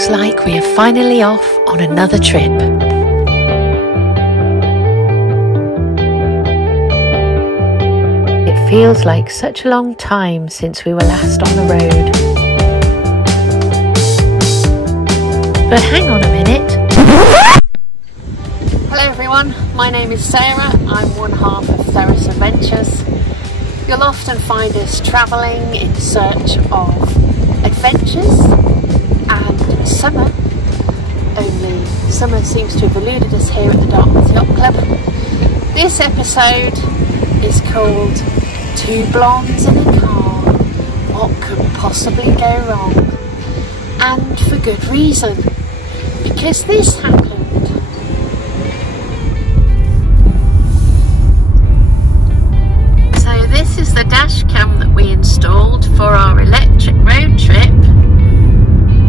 Looks like we are finally off on another trip. It feels like such a long time since we were last on the road. But hang on a minute. Hello everyone, my name is Sarah. I'm one half of Theros Adventures. You'll often find us travelling in search of adventures and summer. Only summer seems to have eluded us here at the Dartmouth Yacht Club. This episode is called Two Blondes in a Car. What could possibly go wrong? And for good reason. Because this happened. So this is the dash cam that we installed for our electric road trip.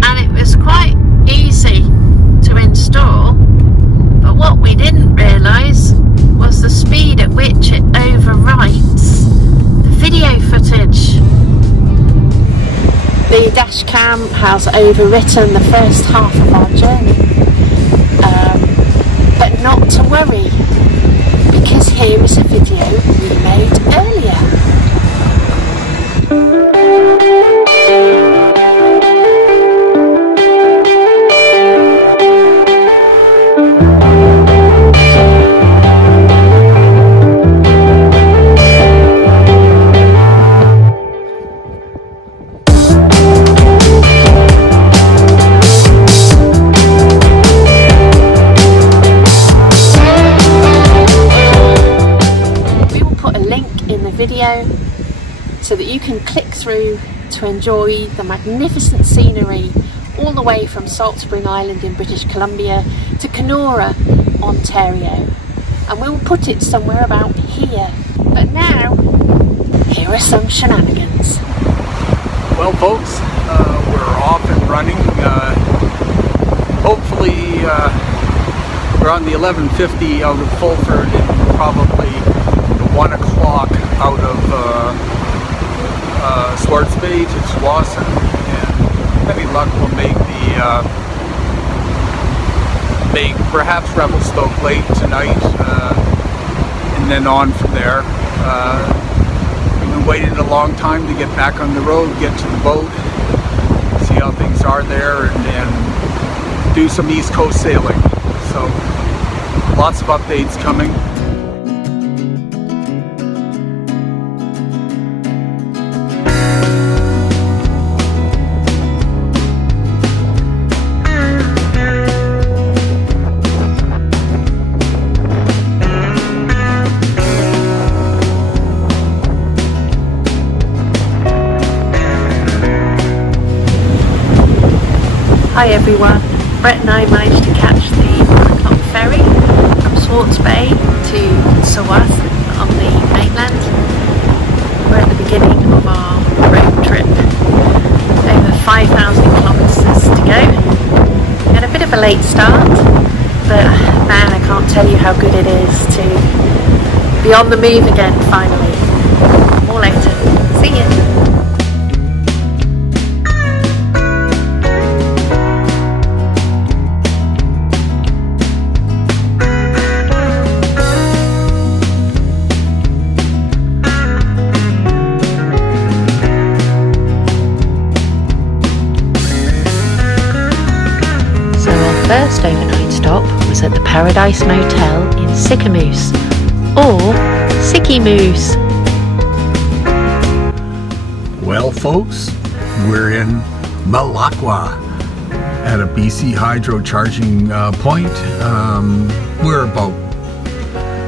And it was quite easy to install. But what we didn't realise was the speed at which it overwrites the video footage. The dash cam has overwritten the first half of our journey, but not to worry, because here is a video we made earlier. Video so that you can click through to enjoy the magnificent scenery all the way from Salt Spring Island in British Columbia to Kenora, Ontario, and we'll put it somewhere about here. But now, here are some shenanigans. Well folks, we're off and running. Hopefully we're on the 11:50 out of Fulford and probably 1 o'clock out of Swartz Bay to Tsawwassen, and any luck we'll make perhaps Revelstoke late tonight, and then on from there. We've been waiting a long time to get back on the road, get to the boat, see how things are there, and do some East Coast sailing. So lots of updates coming. Hi everyone, Brett and I managed to catch the 1 o'clock ferry from Swartz Bay to Tsawwassen on the mainland. We're at the beginning of our road trip, over 5,000 kilometres to go. We had a bit of a late start, but man, I can't tell you how good it is to be on the move again finally. More later, see you. First overnight stop was at the Paradise Motel in Sicamous, or Sickymoose. Well folks, we're in Malacca at a BC Hydro charging point. We're about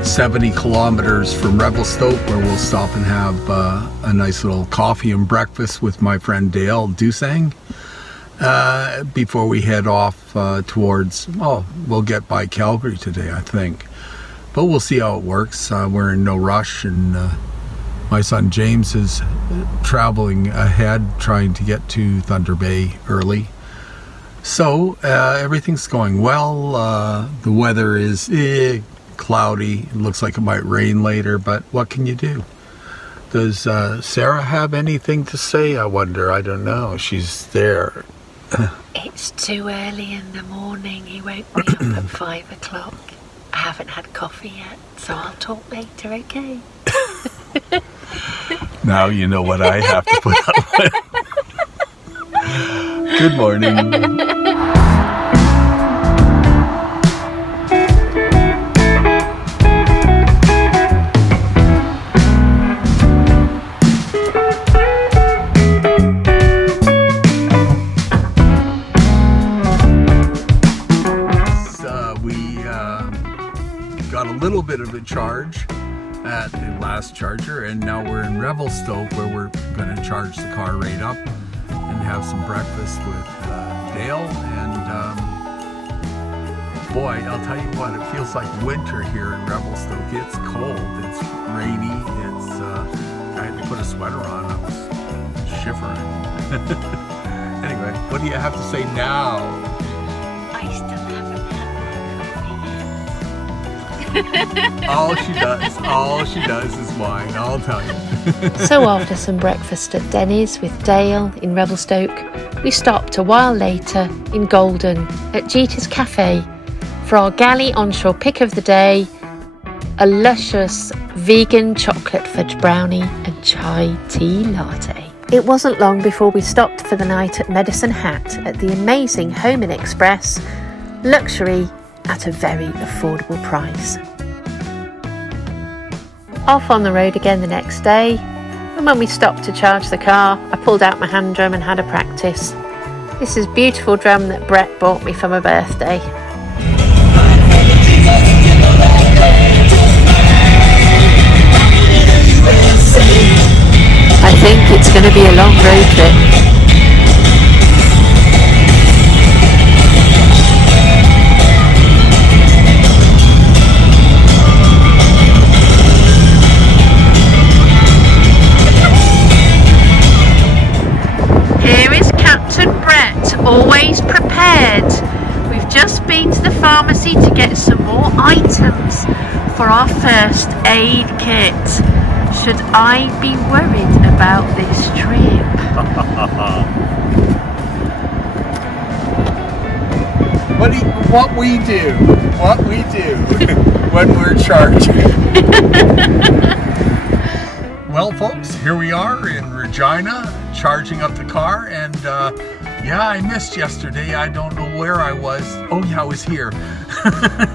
70 kilometers from Revelstoke, where we'll stop and have a nice little coffee and breakfast with my friend Dale Dusang. Before we head off towards, well, we'll get by Calgary today, I think. But we'll see how it works. We're in no rush, and my son James is traveling ahead, trying to get to Thunder Bay early. So everything's going well. The weather is cloudy. It looks like it might rain later, but what can you do? Does Sarah have anything to say? I wonder. I don't know. She's there It's too early in the morning. He woke me up at 5 o'clock. I haven't had coffee yet, so I'll talk later, okay? Now you know what I have to put up with. Good morning. Got a little bit of a charge at the last charger, and now we're in Revelstoke, where we're going to charge the car right up and have some breakfast with Dale. And boy, I'll tell you what, it feels like winter here in Revelstoke. It's cold, it's rainy, it's I had to put a sweater on. I was shivering. Anyway, what do you have to say now? I still haven't had All she does is whine, I'll tell you. So after some breakfast at Denny's with Dale in Revelstoke, we stopped a while later in Golden at Jeter's Cafe for our galley onshore pick of the day, a luscious vegan chocolate fudge brownie and chai tea latte. It wasn't long before we stopped for the night at Medicine Hat at the amazing Home Inn Express, luxury at a very affordable price. Off on the road again the next day, and when we stopped to charge the car, I pulled out my hand drum and had a practice. This is a beautiful drum that Brett bought me for my birthday. I think it's going to be a long road trip. Always prepared. We've just been to the pharmacy to get some more items for our first aid kit. Should I be worried about this trip? What we do when we're charging. Well, folks, here we are in Regina, charging up the car, and yeah, I missed yesterday. I don't know where I was. Oh yeah, I was here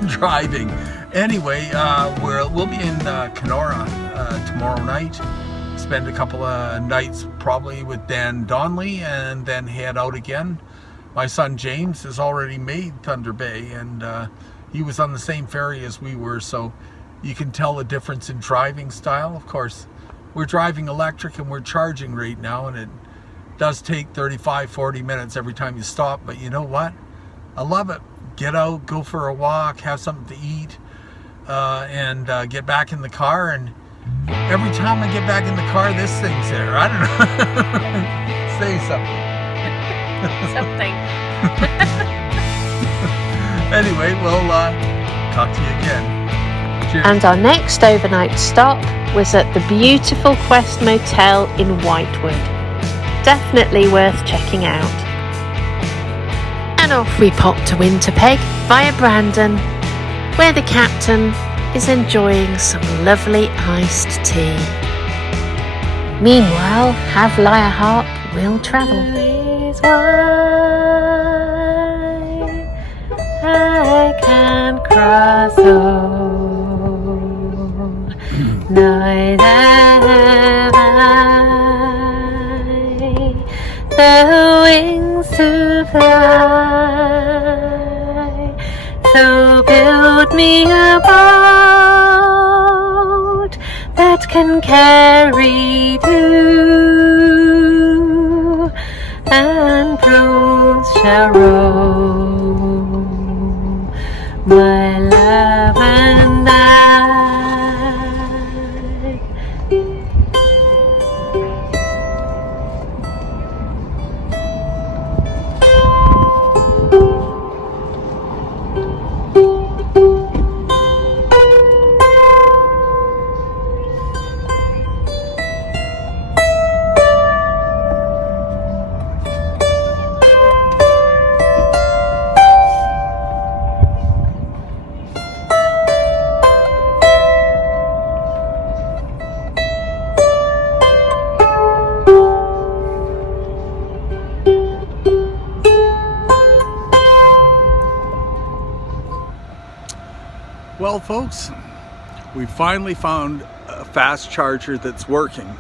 driving. Anyway, we'll be in Kenora tomorrow night. Spend a couple of nights probably with Dan Donnelly, and then head out again. My son James has already made Thunder Bay, and he was on the same ferry as we were, so you can tell the difference in driving style. Of course, we're driving electric and we're charging right now, and it does take 35-40 minutes every time you stop, but you know what? I love it. Get out, go for a walk, have something to eat, and get back in the car, and every time I get back in the car, this thing's there. I don't know. Say something. Something. Anyway, we'll talk to you again. Cheers. And our next overnight stop was at the beautiful Quest Motel in Whitewood. Definitely worth checking out. And off we popped to Winterpeg via Brandon, where the captain is enjoying some lovely iced tea. Meanwhile, Have Lyre Harp will travel. I can cross over, neither have I the wings to fly, so build me a boat that can carry two, and pros shall row, my love and I. Well, folks, we finally found a fast charger that's working.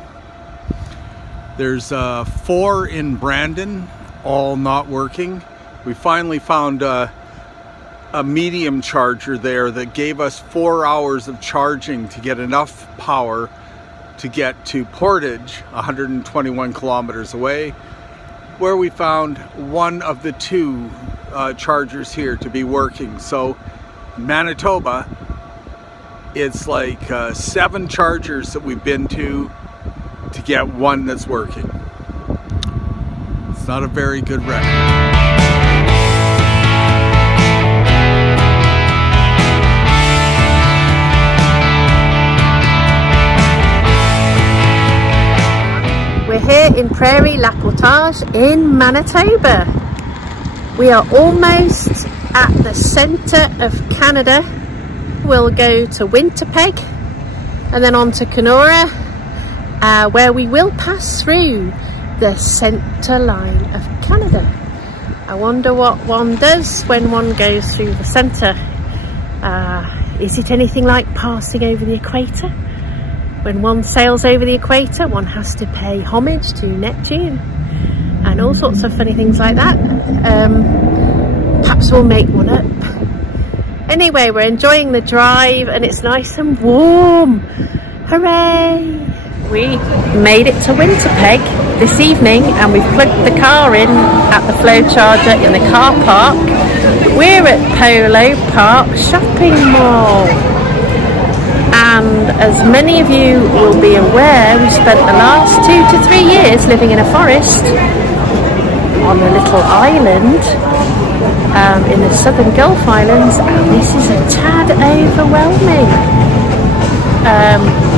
There's 4 in Brandon, all not working. We finally found a medium charger there that gave us 4 hours of charging to get enough power to get to Portage, 121 kilometers away, where we found one of the 2 chargers here to be working. So Manitoba, it's like 7 chargers that we've been to get one that's working. It's not a very good record. We're here in Prairie La Portage in Manitoba. We are almost at the centre of Canada. We'll go to Winnipeg and then on to Kenora, where we will pass through the centre line of Canada. I wonder what one does when one goes through the centre. Is it anything like passing over the equator? When one sails over the equator, one has to pay homage to Neptune and all sorts of funny things like that. Perhaps we'll make one up. Anyway, we're enjoying the drive and it's nice and warm. Hooray! We made it to Winnipeg this evening and we've plugged the car in at the flow charger in the car park. We're at Polo Park Shopping Mall. And as many of you will be aware, we spent the last 2 to 3 years living in a forest on a little island in the southern Gulf Islands, and this is a tad overwhelming.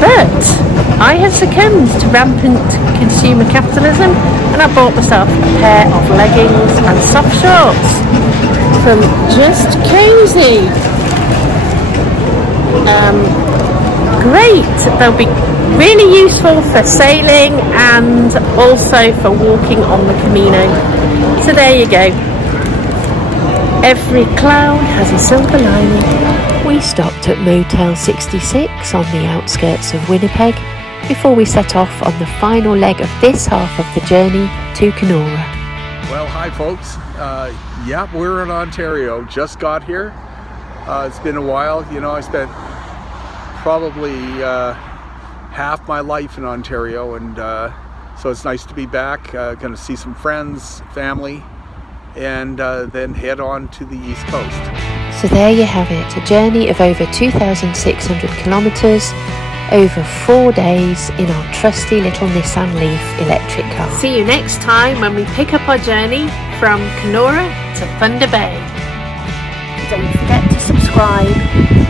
But I have succumbed to rampant consumer capitalism and I bought myself a pair of leggings and soft shorts from Just Cozy. Great, they'll be really useful for sailing and also for walking on the Camino. So there you go. Every cloud has a silver lining. We stopped at Motel 66 on the outskirts of Winnipeg before we set off on the final leg of this half of the journey to Kenora. Well, hi folks. Yeah, we're in Ontario. Just got here. It's been a while. You know, I spent probably half my life in Ontario, and so it's nice to be back. Going to see some friends, family, and then head on to the East Coast. So there you have it, a journey of over 2,600 kilometres over 4 days in our trusty little Nissan Leaf electric car. See you next time when we pick up our journey from Kenora to Thunder Bay. Don't forget to subscribe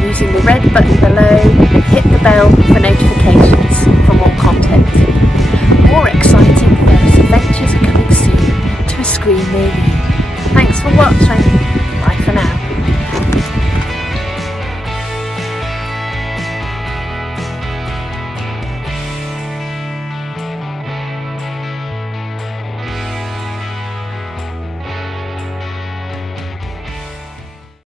using the red button below and hit the bell for notifications for more content. More exciting Theros Adventures are coming soon to a screen near you. Thanks for watching.